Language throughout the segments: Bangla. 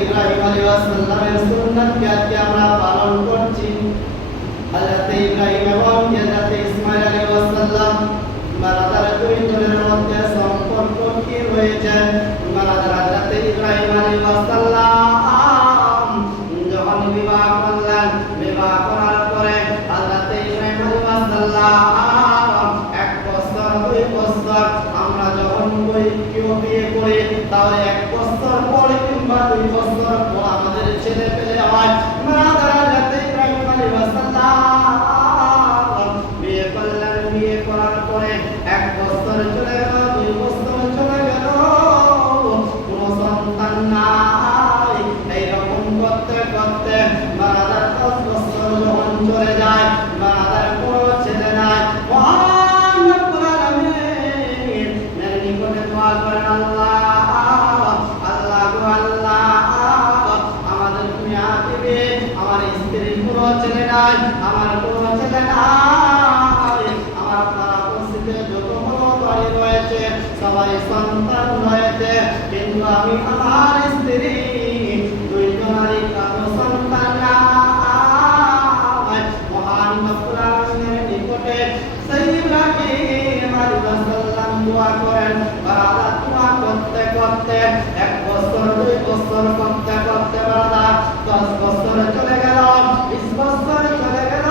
ইব্রাহিম আলাইহিস সালামের সুন্নাতকে আজকে আমরা পালন করছি। হযরত ইব্রাহিম এবং হযরত ইসমাঈল আলাইহিস সালাম মারাদার দুই দলের মধ্যে সম্পর্ক কি হয়েছে? মারাদার হযরত ইব্রাহিম আলাইহিস সালাম যখন বিবাহ করলেন, বিবাহ করার পরে হযরত ইব্রাহিম আলাইহিস সালাম 1 বছর 2 বছর আমরা যখন কেউ বিয়ে করি তাহলে 1 বছর পরে কিংবা 2 বছর পর আমাদের ছেলে পেলে হয়। মারাদার হযরত ইব্রাহিম আলাইহিস সালাম বিয়ে করলেন, বিয়ে করার পরে 1 বছর চলে গেল, 2 বছর চলে গেল, কোনো সন্তান নাই। এইরকম করতে করতে মারাদার 10 বছর যখন চলে যায়, মারাদার কোনো ছেলে নাই। মহান রব্বুল আলামিন এর নিকটে দোয়া করেন, আল্লাহ গো আল্লাহ, আমাদের তুমি দিবে। আমার স্ত্রীর কোনো ছেলে নাই, আমার কোনো ছেলে নাই। আমার পাড়া পড়শিতে যত বড় বাড়ি রয়েছে সবাই সন্তান রয়েছে, কিন্তু আমি আমার স্ত্রী দুইজনারই কারো সন্তান নাই। মহান রব্বুল আলামিনের নিকটে সেই ইব্রাহিম আলাইহিস সালাম দোয়া করেন। বাবা দোয়া করতে করতে 1 বছর 2 বছর করতে করতে বাবা 10 বছর চলে গেল, 20 বছর চলে গেল,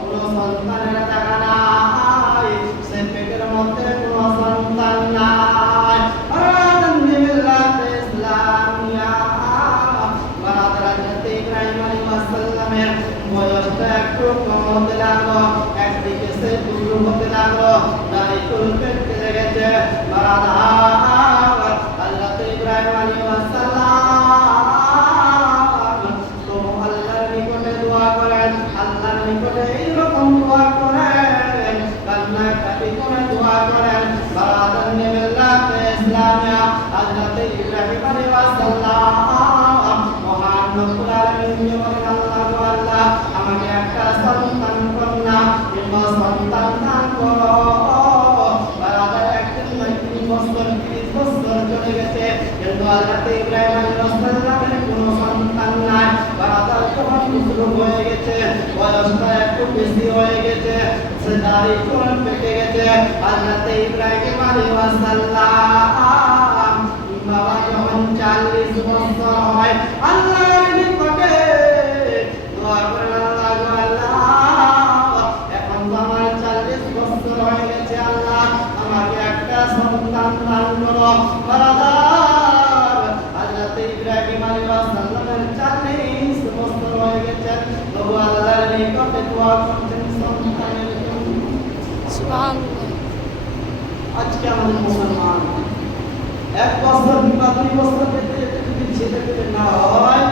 কোনো সন্তানের দেখা নাই। সে পেটের মধ্যে কোনো সন্তান নাই। ইসলামিয়া বারাদার হযরত ইব্রাহিম আলাইহিস সালামের বয়সটা একটু কম হতে লাগলো, একদিকে সে বুড়ো হতে লাগলো, দাড়ি চুল পেটে লেগেছে। বারাদার হযরত ইব্রাহিম আলাইহিস সালাম তো আল্লাহর নিকটে দোয়া করেন, আল্লাহর নিকটে এইরকম দোয়া করেন, কান্নাকাটি করে দোয়া করেন। বারাদার মিল্লাত ইসলামিয়া হযরত ইব্রাহিম আলাইহিস সালাম মহান রব্বুল আলামিন বলেন, আল্লাহ গো আল্লাহ, আমাকে একটা সন্তান কন্যা কিংবা সন্তান দান করো। বারাদার একদিন নয় 3 বছর 30 বছর চলে গেছে, কিন্তু হযরত ইব্রাহিম আলাইহিস সালামের কোনো সন্তান নাই। বারাদার যখন বুজুর্গ হয়ে গেছে, বয়সটা একটু বেশি হয়ে গেছে, সে দাড়ি চুল পেকে গেছে। হযরত ইব্রাহিম আলাইহিস সালাম বাবা যখন 40 বছর হয়, আল্লাহর নিকটে দোয়া করেন, আল্লাহ গো আল্লাহ, এখন তো আমার 40 বছর হয়ে গেছে, আল্লাহ আমাকে একটা সন্তান দান করো। বারাদার হযরত ইব্রাহিম আলাইহিস সালামের 40 বছর হয়ে গেছে, তবু আল্লাহর নিকটে দোয়া করছেন সন্তানের জন্য। সুবহানাল্লাহ। আজকে আমাদের মুসলমান 1 বছর কিংবা 2 বছর যেতে যেতে যদি ছেলে পেলে না হয়,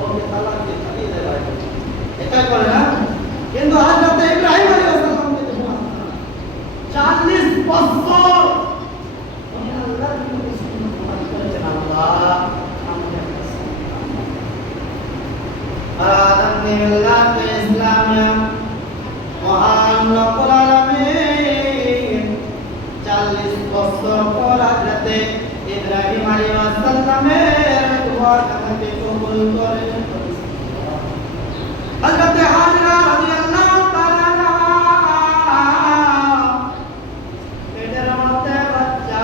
ওকে তালাক দিয়ে তাড়িয়ে দেয়। এটাই করে না? কিন্তু হযরত ইব্রাহিম আলাইহিস সালামকে দেখুন 40 বছর উনি আল্লাহর নিকটে সুন্নাত প্রমাণ করেছেন, আল্লাহ আমাকে একটা সন্তান দাও। আদাম মিল্লাত ইসলামিয়া মহান রব্বুল আলামিন 40 বছর পর হযরত ইব্রাহিম আলাইহিস সালামের দোয়াটাকে কবুল করেন। হযরত হাজরা রাদিয়াল্লাহু তাআলা পেটের মধ্যে বাচ্চা,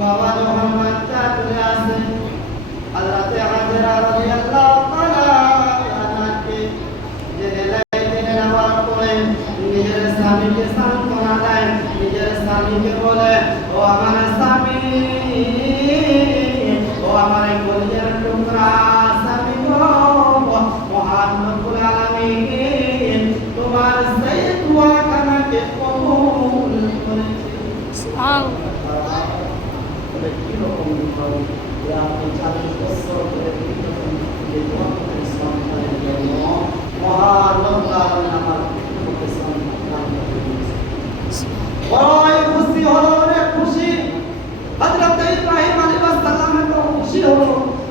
বাবা যখন বাচ্চা চলে আসে, হযরত হাজরা রাদিয়াল্লাহু তাআলা আনাকে জেনে নেওয়ার পরে নিজের স্বামীকে সান্ত্বনা দেন, নিজের স্বামীকে বলে, ও আমার স্বামী, ও আমার কলিজার টুকরা স্বামী গো, মহান রব্বুল আলামিন তোমার সেই দোয়াটা আমাকে কবুল করেছে। সুবহানাল্লাহ। বলে কি রকম দোয়া, আপনি 40 বছর ধরে দোয়া করতেন সন্তানের জন্য, মহান রব্বুল আলামিন আমার পুত্রকে সন্তান দান করেছে। বড়ই খুশি হলো রে খুশি। হযরত ইব্রাহিম আলাইহিস সালাম তো খুশি হলো,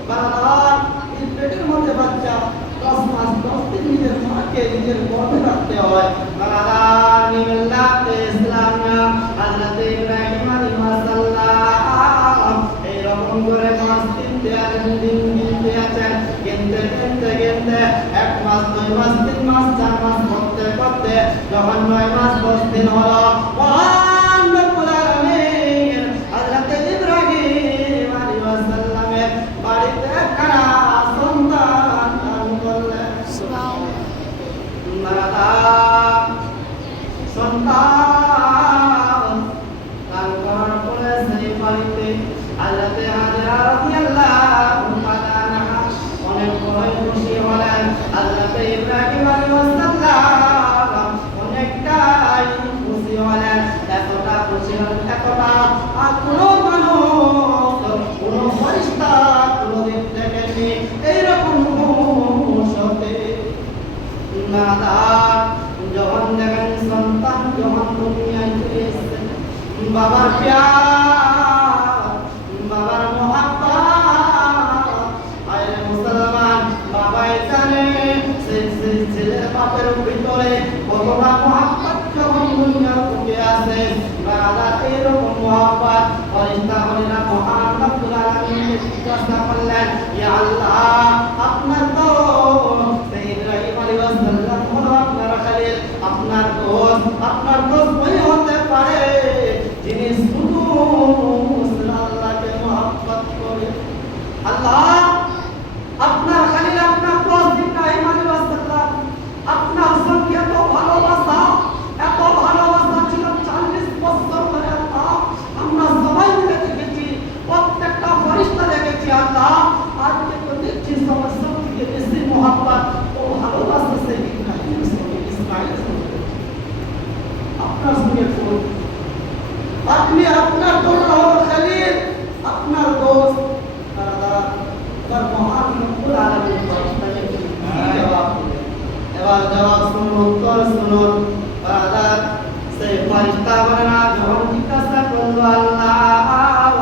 বারাদার এই পেটের মধ্যে বাচ্চা 10 মাস 10 দিন নিজের মাকে নিজের গর্ভে রাখতে হয়। বারাদার মিল্লাত ইসলামিয়া হযরত ইব্রাহিম আলাইহিস সালাম এইরকম করে মাস 9 মাস 3 মাস 4 মাস করতে করতে যখন 9 মাস 10 দিন হলো মহান রব্বুল আলামিন হযরত ইব্রাহিম আলাইহিস সালামের বাড়িতে একখানা সন্তান দান করলেন। সুবহানাল্লাহ। সন্তান দান করার পরে সেই বাড়িতে হযরত হাজরা রাদিয়াল্লাহু তাআলা অনেক বড় খুশি হলেন। হযরত ইব্রাহিম আলাইহিস সালাম অনেকটাই খুশি হলেন। এতটা খুশি হলেন, এতটা আর কোনো মানুষ কোনো ফেরেশতা কোনোদিন দেখেননি এইরকম খুশি হতে। যখন দেখেন সন্তান যখন দুনিয়ায় চলে এসেছে, বাবার প্যার, বাবার মহাব্বত, আরে মুসলমান বাবাই জানে সেই ছেলের বাপের ভিতরে কতটা মহাব্বত যখন দুনিয়ার বুকে আছে। বাবার এরকম মহাব্বত ফেরেশতা হলেন মহান রব্বুল আলামিনকে জিজ্ঞাসা করলেন, ইয়া আল্লাহ আপনার তো ইব্রাহিম আলাইহিস সালাম হলো আপনার খালিল, আপনার দোস্ত ওই হতে পারে যিনি শুধু আল্লাহকে মহব্বত করে। আল্লাহ আপনার খালিল আপনার দোস্ত ইব্রাহিম আলাইহিস সালাম আপনার সঙ্গে এত ভালোবাসা ছিল 40 বছর ধরে। আল্লাহ আমরা সবাই মিলে দেখেছি, প্রত্যেকটা ফেরেশতা দেখেছি। আল্লাহ আজকে তো দেখছি সবার সবথেকে বেশি মহব্বত ও ভালোবাসা সেই ইব্রাহিমের সঙ্গে, ইসমাঈলের সঙ্গে। আপনার সঙ্গে আপনি আপনার দোস্ত হলো খালিল, আপনার দোস্ত তার মহান রব্বুল আলামিন ফেরেশতাকে কি জবাব দিলেন? এবার জবাব শুনুন, উত্তর শুনুন। বাদাত সেই ফেরেশতা বলেন, যখন জিজ্ঞাসা করলো আল্লাহ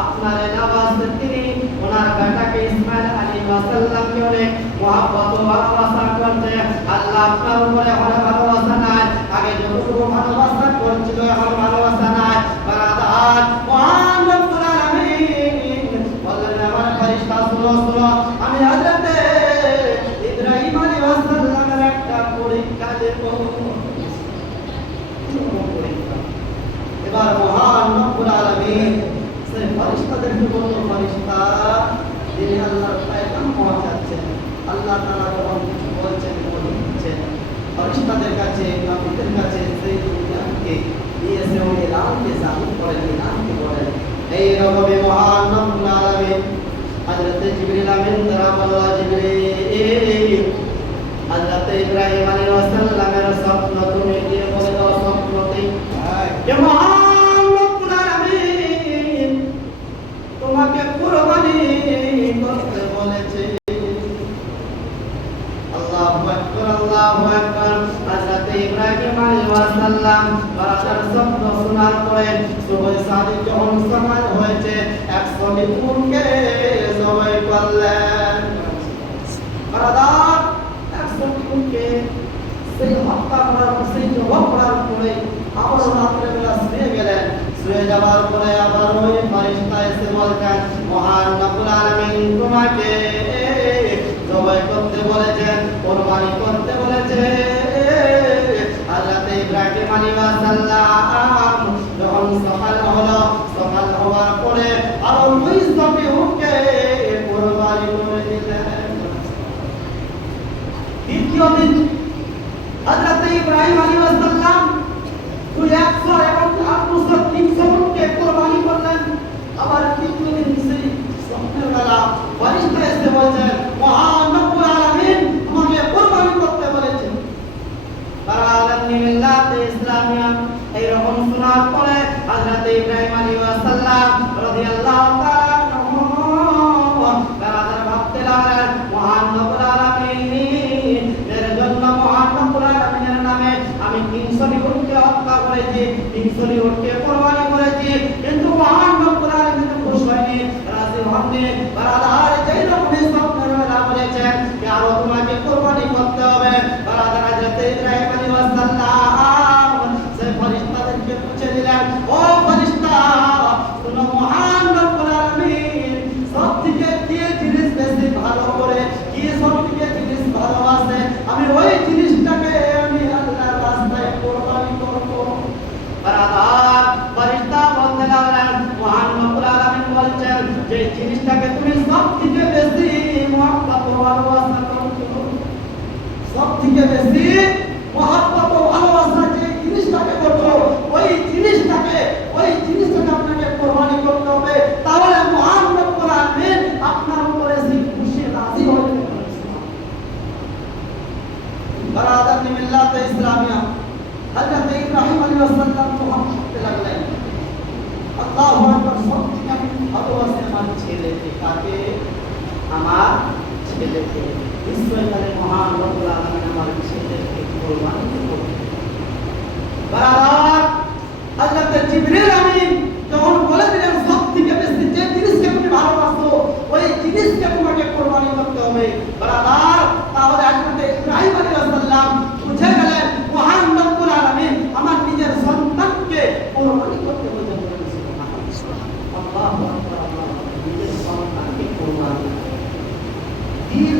আপনার নওয়াজ তিনি ওনার বেটাকে ইসমাঈল আলাইহিস সালামকে অনেক মহব্বত ও ভালোবাসা করতে, আল্লাহ আপনার উপরে অনেক ভালোবাসা নাই, আগে যতটুকু ভালোবাসা করছিল এখন ভালোবাসা নাই। বারাদাত মহান রব্বুল আলামিন বললেন, আমার ফেরেশতা শুনো, আমি হযরত ইব্রাহিম আলাইহিস সালামের একটা পরীক্ষা দেব। এবার মহান রব্বুল আলামিন সেই ফেরেশতাদেরকে বলল, ফেরেশতা যিনি আল্লাহর পয়গাম পৌঁছাচ্ছেন, আল্লাহ তাআলা যখন কিছু বলছেন বলছেন ফেরেশতাদের কাছে, নবীদের কাছে সেই দুনিয়াকে দিয়েছে ও এলানকে জাহির করেন, এলানকে বলেন। এই রকমই মহান রব্বুল আলামিন হযরত জিবরিল আমিন দ্বারা বলল, জিবরিল হযরত ইব্রাহিম আলাইহিস সালামের স্বপ্ন তুমি গিয়ে বলে দাও স্বপ্নতে যে মহান রব্বুল আলামিন তোমাকে কুরবানি করতে বলেছে। আল্লাহু আকবার, আল্লাহু আকবার। হযরত ইব্রাহিম আলাইহিস সালাম বারাকার স্বপ্ন শোনার পরে সুবহ সাদিক যখন সময় হয়েছে 100টি উটকে জবাই করলেন। বারাদার 100টি উটকে সেই হত্যা করার সেই জবাই করার পরে আবার রাত্রে বেলা শুয়ে গেলেন। শুয়ে যাওয়ার পরে আবার ওই ফেরেশতা এসে বললেন, মহান রব্বুল আলামিন তোমাকে জবাই করতে বলেছেন, কুরবানি করতে বলেছেন। হযরত ইব্রাহিম আলাইহিস সালাম যখন সকাল হলো, সকাল হওয়ার পরে আরো 20টি উটকে কুরবানি করে দিলেন। দ্বিতীয় দিন হযরত ইব্রাহিম আলাইহিস সালাম 100 এবং 300 উটকে কুরবানি করলেন। আবার তৃতীয় দিন সেই স্বপ্নের বেলা ফেরেশতা এসে বলছেন, মহান রব্বুল আলামিন আমাকে কুরবানি করতে বলেছেন। বারাকাতুহু মিল্লাতে ইসলামিয়া। এই রকম শোনার পরে হযরত ইব্রাহিম আলাইহিস সালাম রাদিয়াল্লাহু তাআলা আনহু বারাদার ভাবতে লাগলেন, মহান রব্বুল আলামিন এর জন্য মহান রব্বুল আলামিনের নামে আমি 300টি উটকে হত্যা করেছি, 300টি উটকে কুরবানি করেছি, কিন্তু মহান রব্বুল আলামিন খুশি হয়নি, রাজি হননি। বারাদার যেই রকম স্বপ্নের বেলা বলেছেন যে আরো তোমাকে কুরবানি করতে হবে। বারাদার হযরত ইব্রাহিম আলাইহিস সালাম সেই ফেরেশতাদেরকে পুছে দিলেন, ও ফেরেশতা শুনো, মহান রব্বুল আলামিন সবথেকে কি জিনিস বেশি ভালো করে, কি সবথেকে জিনিস ভালোবাসে বেশি মহব্বত ও ভালোবাসা যে জিনিসটাকে করছো ওই জিনিসটাকে আপনাকে কোরবানি করতে হবে, তাহলে মহান রব্বুল আলামিন আপনার উপরে খুশি রাজি হয়ে যাবেন। বারাদাত মিল্লাত ইসলামিয়া হযরত ইব্রাহিম আলাইহিস সালাম দোয়া করতে লাগলেন, আল্লাহু আকবার, সত্যি আমি ভালোবাসি আমার ছেলেকে। কাকে? আমার ছেলেকে। নিশ্চয়ই তাহলে মহান রব্বুল আলামিন আমার ছেলেকে কোরবানি করবেন। বারাদাত হযরত জিবরিল আমিন যখন বলে দিলেন সবথেকে বেশি যে জিনিসকে তুমি ভালোবাসো ওই জিনিসকে তোমাকে কোরবানি করতে হবে। বারাদাত তাহলে হযরত ইব্রাহিম আলাইহিস সালাম বুঝে গেলেন মহান রব্বুল আলামিন আমার নিজের সন্তানকে কোরবানি করতে বলেছেন। সুবহানাল্লাহ, আল্লাহু আকবার, আল্লাহু আকবার, নিজের সন্তানকে কোরবানি। দিল